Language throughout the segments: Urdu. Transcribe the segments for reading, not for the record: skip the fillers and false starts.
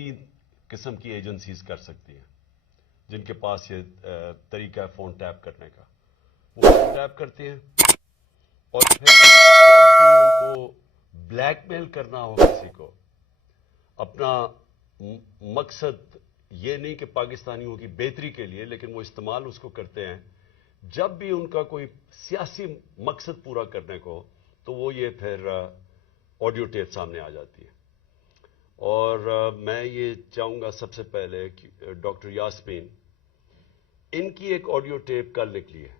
3 قسم کی ایجنسیز کر سکتی ہیں جن کے پاس یہ طریقہ ہے فون ٹیپ کرنے کا. وہ فون ٹیپ کرتے ہیں اور پھر جب بھی ان کو بلیک میل کرنا ہو کسی کو, اپنا مقصد یہ نہیں کہ پاکستانیوں کی بہتری کے لیے, لیکن وہ استعمال اس کو کرتے ہیں جب بھی ان کا کوئی سیاسی مقصد پورا کرنے کو, تو وہ یہ پھر آڈیو ٹیپ سامنے آ جاتی ہے. اور میں یہ چاہوں گا سب سے پہلے کہ ڈاکٹر یاسمین, ان کی ایک آڈیو ٹیپ کل نکلی ہے.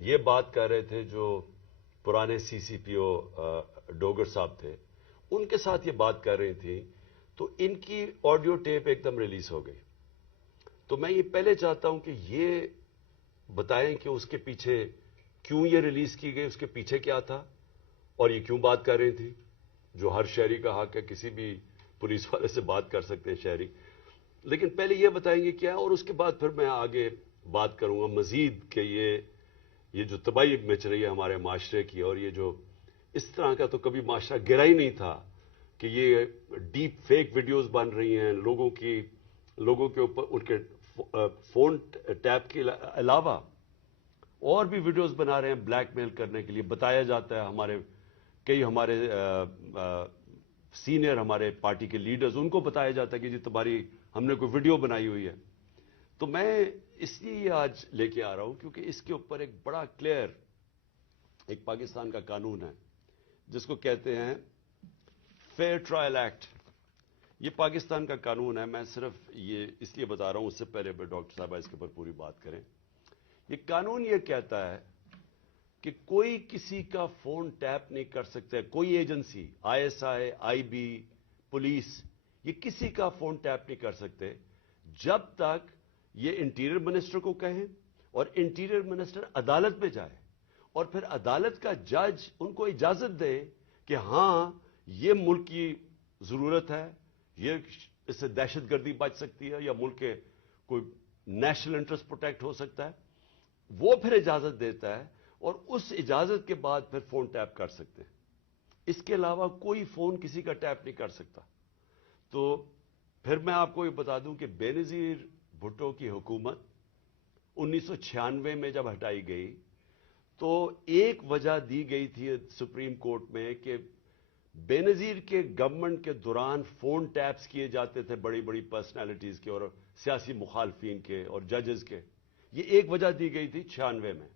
یہ بات کر رہے تھے جو پرانے سی سی پی او ڈوگر صاحب تھے, ان کے ساتھ یہ بات کر رہی تھی, تو ان کی آڈیو ٹیپ ایک دم ریلیز ہو گئی. تو میں یہ پہلے چاہتا ہوں کہ یہ بتائیں کہ اس کے پیچھے کیوں یہ ریلیز کی گئی, اس کے پیچھے کیا تھا, اور یہ کیوں بات کر رہی تھی. جو ہر شہری کا حق ہے, کسی بھی پولیس والے سے بات کر سکتے ہیں شہری, لیکن پہلے یہ بتائیں گے کیا, اور اس کے بعد پھر میں آگے بات کروں گا مزید کہ یہ جو تباہی مچ رہی ہے ہمارے معاشرے کی, اور یہ جو اس طرح کا تو کبھی معاشرہ گرا ہی نہیں تھا کہ یہ ڈیپ فیک ویڈیوز بن رہی ہیں لوگوں کے اوپر, ان کے فون ٹیپ کے علاوہ اور بھی ویڈیوز بنا رہے ہیں بلیک میل کرنے کے لیے. بتایا جاتا ہے ہمارے سینئر ہمارے پارٹی کے لیڈرز, ان کو بتایا جاتا ہے کہ جی تمہاری ہم نے کوئی ویڈیو بنائی ہوئی ہے. تو میں اس لیے آج لے کے آ رہا ہوں کیونکہ اس کے اوپر ایک بڑا کلیئر ایک پاکستان کا قانون ہے جس کو کہتے ہیں فیئر ٹرائل ایکٹ. یہ پاکستان کا قانون ہے. میں صرف یہ اس لیے بتا رہا ہوں, اس سے پہلے ڈاکٹر صاحبہ اس کے اوپر پوری بات کریں. یہ قانون یہ کہتا ہے کہ کوئی کسی کا فون ٹیپ نہیں کر سکتا ہے, کوئی agency, I S I, I B, police, یہ کسی کا فون ٹیپ نہیں کر سکتے جب تک یہ انٹیریئر منسٹر کو کہیں اور انٹیریئر منسٹر عدالت میں جائے اور پھر عدالت کا جج ان کو اجازت دے کہ ہاں یہ ملک کی ضرورت ہے, یہ اس سے دہشت گردی بچ سکتی ہے یا ملک کے کوئی نیشنل انٹرسٹ پروٹیکٹ ہو سکتا ہے. وہ پھر اجازت دیتا ہے اور اس اجازت کے بعد پھر فون ٹیپ کر سکتے ہیں. اس کے علاوہ کوئی فون کسی کا ٹیپ نہیں کر سکتا. تو پھر میں آپ کو یہ بتا دوں کہ بے نظیر بھٹو کی حکومت 1996 میں جب ہٹائی گئی تو ایک وجہ دی گئی تھی سپریم کورٹ میں کہ بے نظیر کے گورنمنٹ کے دوران فون ٹیپس کیے جاتے تھے بڑی بڑی پرسنالٹیز کے اور سیاسی مخالفین کے اور ججز کے. یہ ایک وجہ دی گئی تھی 96 میں.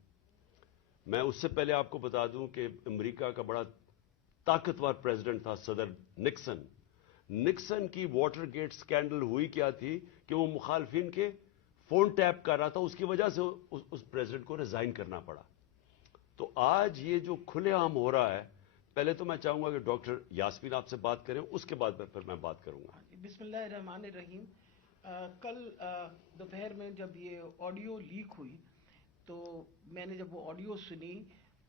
میں اس سے پہلے آپ کو بتا دوں کہ امریکہ کا بڑا طاقتور پریزیڈنٹ تھا صدر نکسن. نکسن کی واٹر گیٹ سکینڈل ہوئی کیا تھی کہ وہ مخالفین کے فون ٹیپ کر رہا تھا, اس کی وجہ سے اس پریزیڈنٹ کو ریزائن کرنا پڑا. تو آج یہ جو کھلے عام ہو رہا ہے, پہلے تو میں چاہوں گا کہ ڈاکٹر یاسمین آپ سے بات کریں, اس کے بعد پھر میں بات کروں گا. بسم اللہ الرحمن الرحیم. کل دوپہر میں جب یہ آڈیو لیک ہوئی تو میں نے جب وہ آڈیو سنی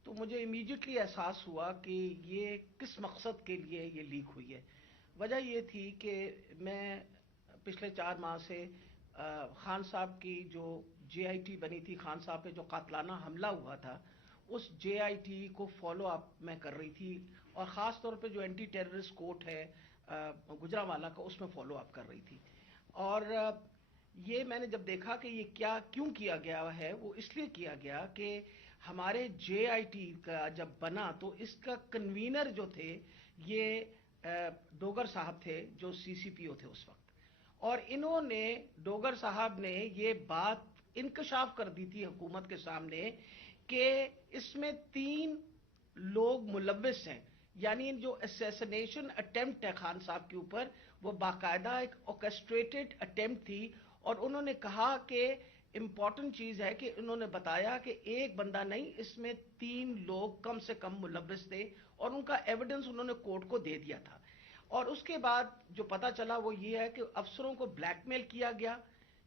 تو مجھے امیڈیٹلی احساس ہوا کہ یہ کس مقصد کے لیے یہ لیک ہوئی ہے. وجہ یہ تھی کہ میں پچھلے 4 ماہ سے خان صاحب کی جو جے آئی ٹی بنی تھی, خان صاحب پہ جو قاتلانہ حملہ ہوا تھا, اس جے آئی ٹی کو فالو اپ میں کر رہی تھی, اور خاص طور پہ جو اینٹی ٹیررسٹ کورٹ ہے گجرانوالہ کا, اس میں فالو اپ کر رہی تھی. اور یہ میں نے جب دیکھا کہ یہ کیوں کیا گیا ہے, وہ اس لیے کیا گیا کہ ہمارے جے آئی ٹی کا جب بنا تو اس کا کنوینر جو تھے یہ ڈوگر صاحب تھے جو سی سی پی او تھے اس وقت, اور انہوں نے ڈوگر صاحب نے یہ بات انکشاف کر دی تھی حکومت کے سامنے کہ اس میں 3 لوگ ملوث ہیں. یعنی جو اسیسنیشن اٹیمپٹ ہے خان صاحب کے اوپر, وہ باقاعدہ ایک اوکسٹریٹڈ اٹیمپٹ تھی. اور انہوں نے کہا کہ امپورٹنٹ چیز ہے کہ انہوں نے بتایا کہ ایک بندہ نہیں, اس میں 3 لوگ کم سے کم ملوث تھے, اور ان کا ایویڈنس انہوں نے کورٹ کو دے دیا تھا. اور اس کے بعد جو پتا چلا وہ یہ ہے کہ افسروں کو بلیک میل کیا گیا.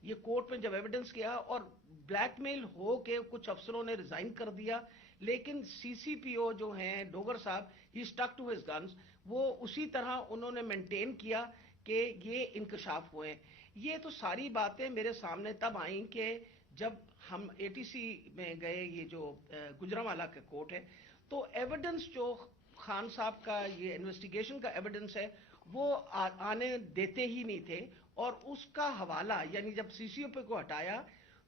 یہ کورٹ میں جب ایویڈنس کیا اور بلیک میل ہو کے کچھ افسروں نے ریزائن کر دیا, لیکن سی سی پی او جو ہیں ڈوگر صاحب, ہی اسٹک ٹو ہز گنز, وہ اسی طرح انہوں نے مینٹین کیا کہ یہ انکشاف ہوئے. یہ تو ساری باتیں میرے سامنے تب آئیں کہ جب ہم اے ٹی سی میں گئے, یہ جو گجرانوالہ کا کورٹ ہے, تو ایویڈنس جو خان صاحب کا یہ انویسٹیگیشن کا ایویڈنس ہے وہ آنے دیتے ہی نہیں تھے، اور اس کا حوالہ یعنی جب سی سی او پی کو ہٹایا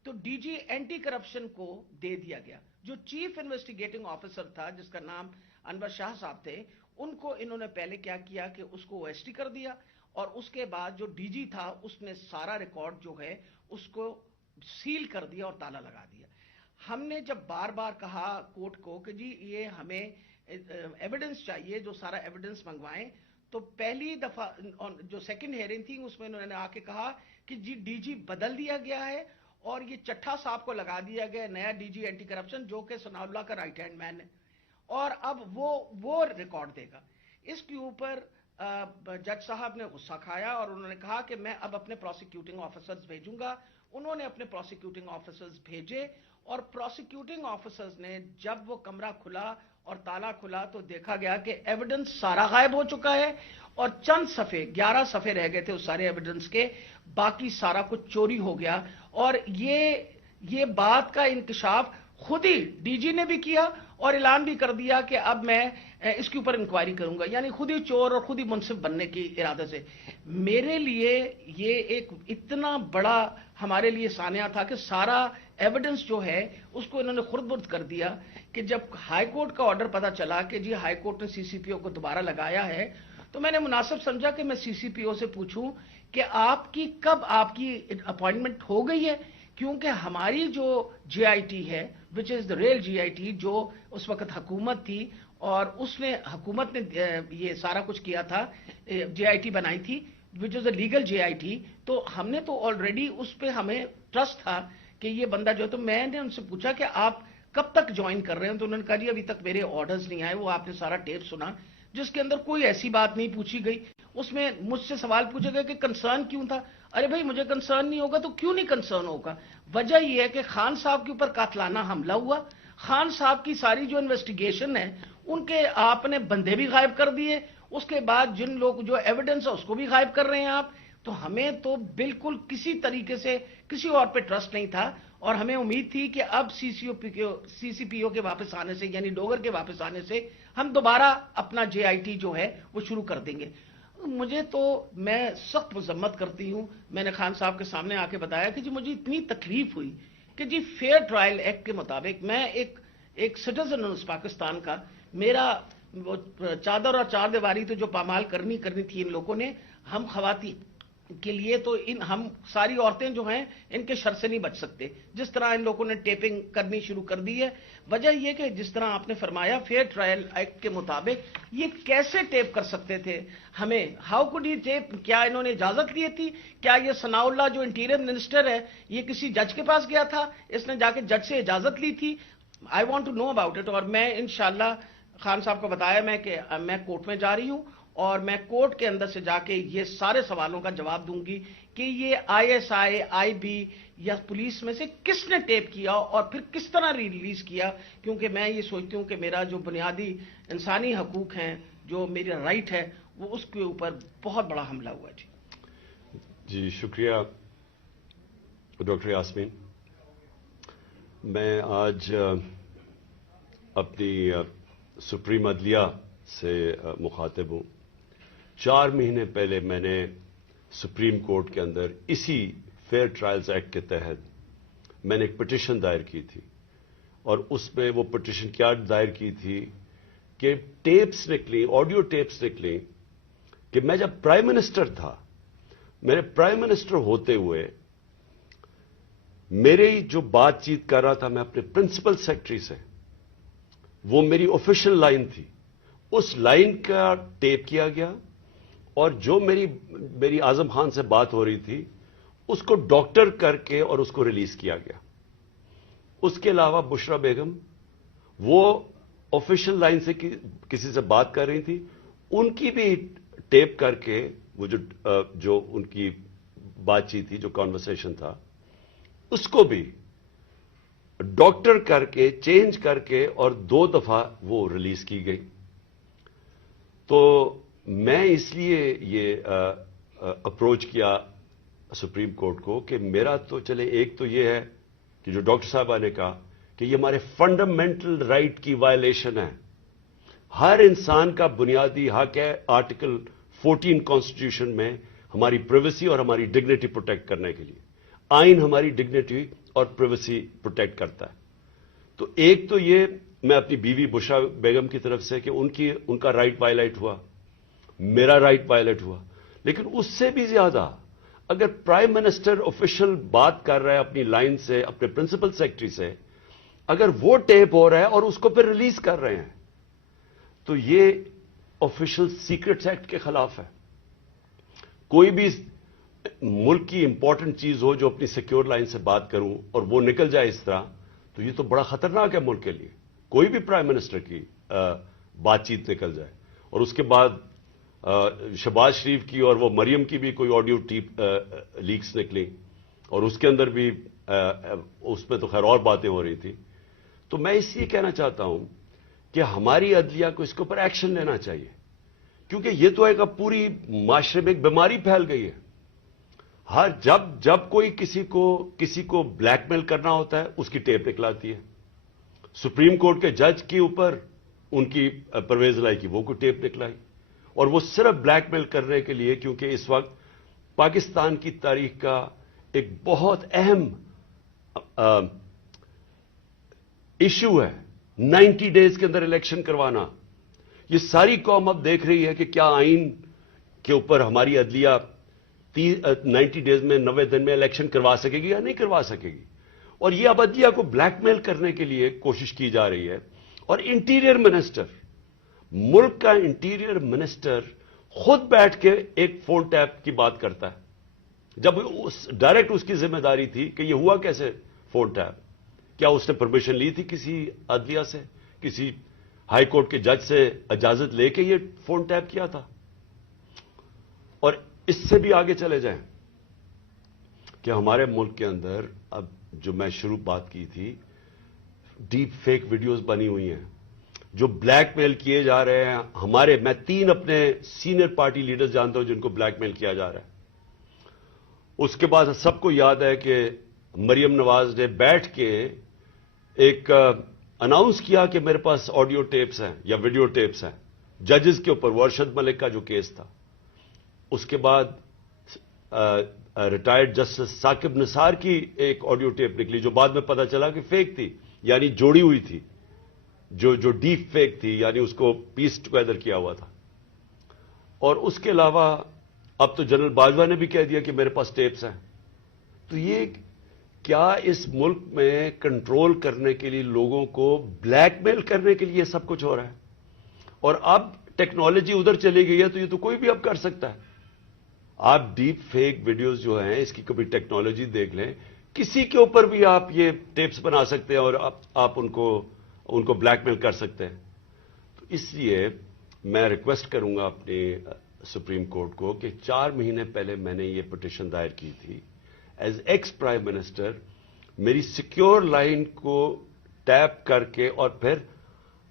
تو ڈی جی اینٹی کرپشن کو دے دیا گیا. جو چیف انویسٹیگیٹنگ آفیسر تھا جس کا نام انور شاہ صاحب تھے، ان کو انہوں نے پہلے کیا کیا کہ اس کو او ایس ٹی کر دیا، اور اس کے بعد جو ڈی جی تھا اس نے سارا ریکارڈ جو ہے اس کو سیل کر دیا اور تالا لگا دیا. ہم نے جب بار بار کہا کورٹ کو کہ جی یہ ہمیں ایویڈنس چاہیے، جو سارا ایویڈنس منگوائیں، تو پہلی دفعہ جو سیکنڈ ہیئرنگ تھی اس میں انہوں نے آ کے کہا کہ جی ڈی جی بدل دیا گیا ہے اور یہ چٹھا صاحب کو لگا دیا گیا نیا ڈی جی اینٹی کرپشن، جو کہ ثناء اللہ کا رائٹ ہینڈ مین ہے، اور اب وہ ریکارڈ دے گا. اس کے اوپر جج صاحب نے غصہ کھایا اور انہوں نے کہا کہ میں اب اپنے پروسیکیوٹنگ آفیسرز بھیجوں گا. انہوں نے اپنے پروسیکیوٹنگ آفیسرز بھیجے، اور پروسیکیوٹنگ آفیسرز نے جب وہ کمرہ کھلا اور تالا کھلا تو دیکھا گیا کہ ایویڈنس سارا غائب ہو چکا ہے، اور چند صفحے 11 صفحے رہ گئے تھے اس سارے ایویڈنس کے، باقی سارا کچھ چوری ہو گیا. اور یہ بات کا انکشاف خود ہی ڈی جی نے بھی کیا اور اعلان بھی کر دیا کہ اب میں اس کے اوپر انکوائری کروں گا، یعنی خود ہی چور اور خود ہی منصف بننے کی ارادے سے. میرے لیے یہ ایک اتنا بڑا ہمارے لیے سانحہ تھا کہ سارا ایویڈنس جو ہے اس کو انہوں نے خرد برد کر دیا، کہ جب ہائی کورٹ کا آرڈر پتا چلا کہ جی ہائی کورٹ نے سی سی پی او کو دوبارہ لگایا ہے، تو میں نے مناسب سمجھا کہ میں سی سی پی او سے پوچھوں کہ کب آپ کی اپوائنٹمنٹ ہو گئی ہے، کیونکہ ہماری جو جے آئی ٹی ہے وچ از دا ریل جے آئی ٹی، جو اس وقت حکومت تھی اور حکومت نے یہ سارا کچھ کیا تھا، جے آئی ٹی بنائی تھی وچ از a legal J I T, تو ہم نے تو آلریڈی اس پہ ہمیں ٹرسٹ تھا کہ یہ بندہ جو ہے. تو میں نے ان سے پوچھا کہ آپ کب تک جوائن کر رہے ہیں، تو انہوں نے کہا جی ابھی تک میرے آرڈرز نہیں آئے. وہ آپ نے سارا ٹیپ سنا جس کے اندر کوئی ایسی بات نہیں پوچھی گئی. اس میں مجھ سے سوال پوچھے گئے کہ کنسرن کیوں تھا. ارے بھائی مجھے کنسرن نہیں ہوگا تو کیوں نہیں کنسرن ہوگا؟ وجہ یہ ہے کہ خان صاحب کے اوپر قاتلانہ حملہ ہوا، خان صاحب کی ساری جو انویسٹیگیشن ہے ان کے آپ نے بندے بھی غائب کر دیے، اس کے بعد جن لوگ جو ایویڈنس ہے اس کو بھی غائب کر رہے ہیں آپ. تو ہمیں تو بالکل کسی طریقے سے کسی اور پہ ٹرسٹ نہیں تھا، اور ہمیں امید تھی کہ اب سی سی پی او کے واپس آنے سے، یعنی ڈوگر کے واپس آنے سے ہم دوبارہ اپنا جے آئی ٹی جو ہے وہ شروع کر دیں گے. میں سخت مذمت کرتی ہوں. میں نے خان صاحب کے سامنے آ کے بتایا کہ جی مجھے اتنی تکلیف ہوئی کہ جی فیئر ٹرائل ایکٹ کے مطابق میں ایک سٹیزن ہوں اس پاکستان کا، میرا وہ چادر اور چار دیواری تو جو پامال کرنی تھی ان لوگوں نے، ہم خواتین کے لیے تو ہم ساری عورتیں جو ہیں ان کے شر سے نہیں بچ سکتے. جس طرح ان لوگوں نے ٹیپنگ کرنی شروع کر دی ہے، وجہ یہ کہ جس طرح آپ نے فرمایا فیئر ٹرائل ایکٹ کے مطابق یہ کیسے ٹیپ کر سکتے تھے ہمیں؟ How could he tap? کیا انہوں نے اجازت لی تھی؟ کیا یہ ثناء اللہ جو انٹیریئر منسٹر ہے یہ کسی جج کے پاس گیا تھا؟ اس نے جا کے جج سے اجازت لی تھی؟ I want to know about it. اور میں انشاءاللہ خان صاحب کو بتایا کہ میں کورٹ میں جا رہی ہوں اور میں کورٹ کے اندر سے جا کے یہ سارے سوالوں کا جواب دوں گی کہ یہ آئی ایس آئی بی یا پولیس میں سے کس نے ٹیپ کیا اور پھر کس طرح ریلیز کیا. کیونکہ میں یہ سوچتی ہوں کہ میرا جو بنیادی انسانی حقوق ہیں، جو میرا رائٹ ہے، وہ اس کے اوپر بہت بڑا حملہ ہوا. جی شکریہ ڈاکٹر یاسمین. میں آج اپنی سپریم عدلیہ سے مخاطب ہوں. 4 مہینے پہلے میں نے سپریم کورٹ کے اندر اسی فیئر ٹرائلز ایکٹ کے تحت میں نے ایک پٹیشن دائر کی تھی، اور اس میں وہ پٹیشن کیا دائر کی تھی کہ ٹیپس نکلی، آڈیو ٹیپس نکلی کہ میں جب پرائم منسٹر تھا، میرے پرائم منسٹر ہوتے ہوئے میرے جو بات چیت کر رہا تھا میں اپنے پرنسپل سیکرٹری سے، وہ میری آفیشیل لائن تھی، اس لائن کا ٹیپ کیا گیا، اور جو میری اعظم خان سے بات ہو رہی تھی اس کو ڈاکٹر کر کے اور اس کو ریلیز کیا گیا. اس کے علاوہ بشرا بیگم وہ آفیشیل لائن سے کسی سے بات کر رہی تھی، ان کی بھی ٹیپ کر کے وہ جو ان کی بات چیت تھی، جو کانورسیشن تھا، اس کو بھی ڈاکٹر کر کے چینج کر کے اور 2 دفعہ وہ ریلیز کی گئی. تو میں اس لیے یہ اپروچ کیا سپریم کورٹ کو کہ میرا تو چلے ایک تو یہ ہے کہ جو ڈاکٹر صاحبہ نے کہا کہ یہ ہمارے فنڈامنٹل رائٹ کی وائلیشن ہے. ہر انسان کا بنیادی حق ہے آرٹیکل 14 کانسٹیٹیوشن میں ہماری پرائیویسی اور ہماری ڈگنیٹی پروٹیکٹ کرنے کے لیے. آئین ہماری ڈگنیٹی اور پرائیویسی پروٹیکٹ کرتا ہے. تو ایک تو یہ میں اپنی بیوی بشرا بیگم کی طرف سے کہ ان کا رائٹ وائلیٹ ہوا, میرا رائٹ وائلیٹ ہوا. لیکن اس سے بھی زیادہ اگر پرائم منسٹر آفیشل بات کر رہا ہے اپنی لائن سے, اپنے پرنسپل سیکرٹری سے, اگر وہ ٹیپ ہو رہا ہے اور اس کو پھر ریلیز کر رہے ہیں, تو یہ آفیشل سیکرٹس ایکٹ کے خلاف ہے. کوئی بھی ملک کی امپورٹنٹ چیز ہو جو اپنی سیکیور لائن سے بات کروں اور وہ نکل جائے اس طرح, تو یہ تو بڑا خطرناک ہے ملک کے لیے. کوئی بھی پرائم منسٹر کی بات چیت نکل جائے, اور اس کے بعد شہباز شریف کی اور وہ مریم کی بھی کوئی آڈیو ٹیپ لیکس نکلی, اور اس کے اندر بھی اس میں تو خیر اور باتیں ہو رہی تھی. تو میں اس لیے کہنا چاہتا ہوں کہ ہماری عدلیہ کو اس کے اوپر ایکشن لینا چاہیے, کیونکہ یہ تو ایک اب پوری معاشرے میں ایک بیماری پھیل گئی ہے. جب کوئی کسی کو بلیک میل کرنا ہوتا ہے اس کی ٹیپ نکلاتی ہے. سپریم کورٹ کے جج کے اوپر ان کی پرویز لائی کی وہ کو ٹیپ نکلائی, اور وہ صرف بلیک میل کرنے کے لیے, کیونکہ اس وقت پاکستان کی تاریخ کا ایک بہت اہم ایشو ہے 90 ڈیز کے اندر الیکشن کروانا. یہ ساری قوم اب دیکھ رہی ہے کہ کیا آئین کے اوپر ہماری عدلیہ 90 ڈیز میں 90 دن میں الیکشن کروا سکے گی یا نہیں کروا سکے گی. اور یہ اب عدلیہ کو بلیک میل کرنے کے لیے کوشش کی جا رہی ہے. اور انٹیریئر منسٹر, ملک کا انٹیریئر منسٹر خود بیٹھ کے ایک فون ٹیپ کی بات کرتا ہے, جب ڈائریکٹ اس کی ذمہ داری تھی کہ یہ ہوا کیسے فون ٹیپ. کیا اس نے پرمیشن لی تھی کسی عدلیہ سے, کسی ہائی کورٹ کے جج سے اجازت لے کے یہ فون ٹیپ کیا تھا؟ اور اس سے بھی آگے چلے جائیں کہ ہمارے ملک کے اندر اب جو میں شروع بات کی تھی, ڈیپ فیک ویڈیوز بنی ہوئی ہیں جو بلیک میل کیے جا رہے ہیں. میں 3 اپنے سینئر پارٹی لیڈرز جانتا ہوں جن کو بلیک میل کیا جا رہا ہے. اس کے بعد سب کو یاد ہے کہ مریم نواز نے بیٹھ کے ایک اناؤنس کیا کہ میرے پاس آڈیو ٹیپس ہیں یا ویڈیو ٹیپس ہیں ججز کے اوپر, ارشد ملک کا جو کیس تھا. اس کے بعد ریٹائرڈ جسٹس ثاقب نثار کی ایک آڈیو ٹیپ نکلی جو بعد میں پتا چلا کہ فیک تھی, یعنی جوڑی ہوئی تھی, جو ڈیپ فیک تھی, یعنی اس کو پیس ٹوگیدر کیا ہوا تھا. اور اس کے علاوہ اب تو جنرل باجوہ نے بھی کہہ دیا کہ میرے پاس ٹیپس ہیں. تو یہ کیا اس ملک میں کنٹرول کرنے کے لیے, لوگوں کو بلیک میل کرنے کے لیے یہ سب کچھ ہو رہا ہے؟ اور اب ٹیکنالوجی ادھر چلی گئی ہے تو یہ تو کوئی بھی اب کر سکتا ہے. آپ ڈیپ فیک ویڈیوز جو ہیں اس کی کبھی ٹیکنالوجی دیکھ لیں, کسی کے اوپر بھی آپ یہ ٹیپس بنا سکتے ہیں اور آپ ان کو بلیک میل کر سکتے ہیں. تو اس لیے میں ریکویسٹ کروں گا اپنے سپریم کورٹ کو کہ 4 مہینے پہلے میں نے یہ پٹیشن دائر کی تھی. ایز ایکس پرائم منسٹر میری سیکیور لائن کو ٹیپ کر کے اور پھر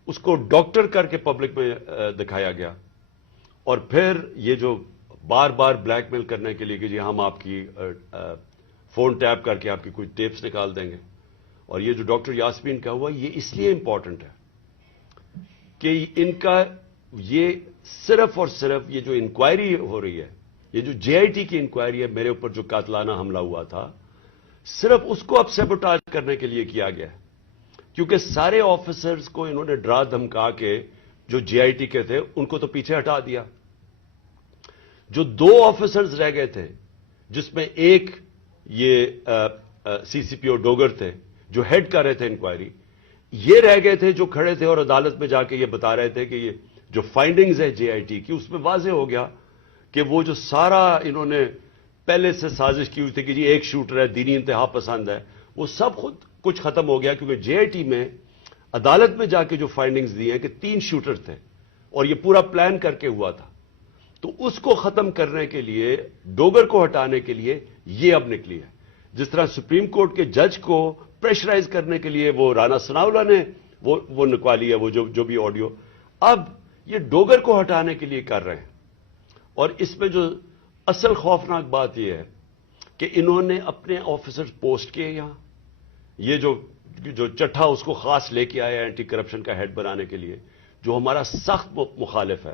اس کو ڈاکٹر کر کے پبلک میں دکھایا گیا, اور پھر یہ جو بار بار بلیک میل کرنے کے لیے کہ جی ہم آپ کی فون ٹیپ کر کے آپ کی کوئی ٹیپس نکال دیں گے. اور یہ جو ڈاکٹر یاسمین کا ہوا یہ اس لیے امپورٹنٹ ہے کہ ان کا یہ صرف اور صرف یہ جو انکوائری ہو رہی ہے, یہ جو جے آئی ٹی کی انکوائری ہے میرے اوپر جو قاتلانہ حملہ ہوا تھا, صرف اس کو اب سیبوٹاج کرنے کے لیے کیا گیا ہے. کیونکہ سارے آفیسرز کو انہوں نے ڈرا دھمکا کے جو جے آئی ٹی کے تھے ان کو تو پیچھے ہٹا دیا. جو 2 آفیسرز رہ گئے تھے جس میں ایک یہ سی سی پی او ڈوگر تھے جو ہیڈ کر رہے تھے انکوائری, یہ رہ گئے تھے جو کھڑے تھے اور عدالت میں جا کے یہ بتا رہے تھے کہ یہ جو فائنڈنگز ہے جے آئی ٹی کی اس میں واضح ہو گیا کہ وہ جو سارا انہوں نے پہلے سے سازش کی ہوئی تھی کہ جی ایک شوٹر ہے, دینی انتہا پسند ہے, وہ سب خود کچھ ختم ہو گیا. کیونکہ جے آئی ٹی میں عدالت میں جا کے جو فائنڈنگز دی ہیں کہ 3 شوٹر تھے اور یہ پورا پلان کر کے ہوا تھا. تو اس کو ختم کرنے کے لیے, ڈوگر کو ہٹانے کے لیے یہ اب نکلی ہے. جس طرح سپریم کورٹ کے جج کو پریشرائز کرنے کے لیے وہ رانا ثناءاللہ نے وہ نکوالی ہے, وہ جو بھی آڈیو, اب یہ ڈوگر کو ہٹانے کے لیے کر رہے ہیں. اور اس میں جو اصل خوفناک بات یہ ہے کہ انہوں نے اپنے آفیسر پوسٹ کیے یہاں, یہ جو چٹھا اس کو خاص لے کے آیا اینٹی کرپشن کا ہیڈ بنانے کے لیے, جو ہمارا سخت مخالف ہے,